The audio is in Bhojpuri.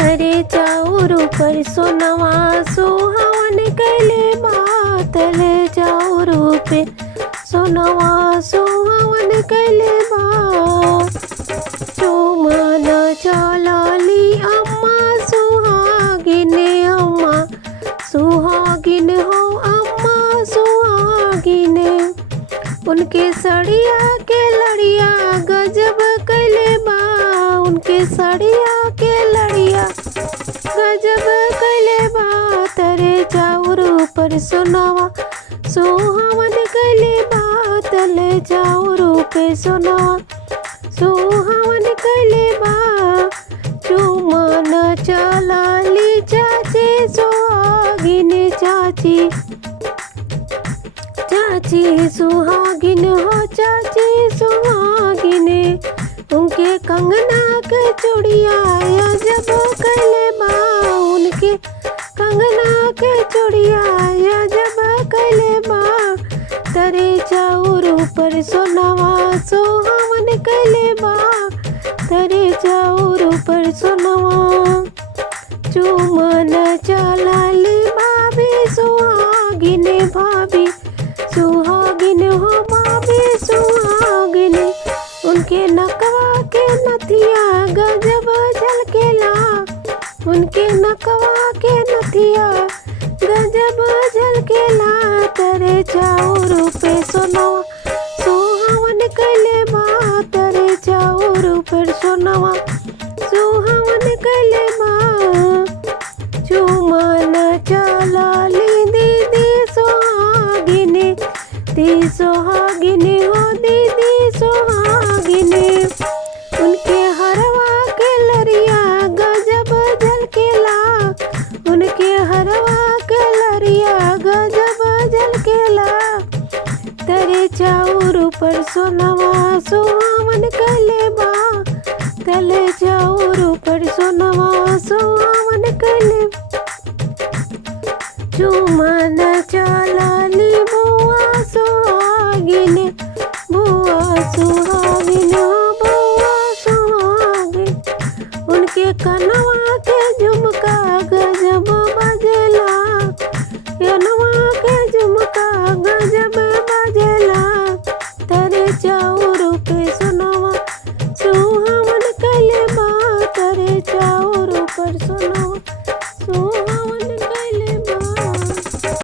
अरे चाउर पर सोनवा सुहावन कैले बात ले चाउर पे सोनवा सुहावन कैले बात चुमन चलली अम्मा सुहागिन हो अम्मा सुहागिन उनके सड़िया के लड़िया गजब कैले बा उनके सड़िया के लड़िया गजब कैले बा तरे चाउर पर सोनवा सुहावन कैले बा तले चाउर पे सोनवा सुहावन कैले बा चुमन चलली चाची सुहागिन चाची सुहागिन हो चाची सुहागिन उनके कंगना के चूड़िया जब कैले बा उनके कंगना के चूड़िया जब कैले बा तरे चाउर पर सोनवा सुहावन कैले बा तरे चाउर पर सोनवा चुमन चलली भाभी सुहागिन हो भाभी सुहागिन उनके नकवा के नथिया गजब झलकेला उनके नकवा के नथिया गजब झलकेला तरे चाउर पे सोनवा सुहावन कैले बा तरे चाउर पर सोनवा सुहावन कैले बा चुमन चलली दीदी सुहागिन हो दीदी सुहागिन उनके हरवा के लरिया गजब झलकेला उनके हरवा के लरिया गजब झलकेला तरे चाउर पर सोनवा सुहावन कैले बा तले चाउर पर सोनवा सुहावन कैले चुमन चलली बुआ सुहागिन बुआ सुहागिन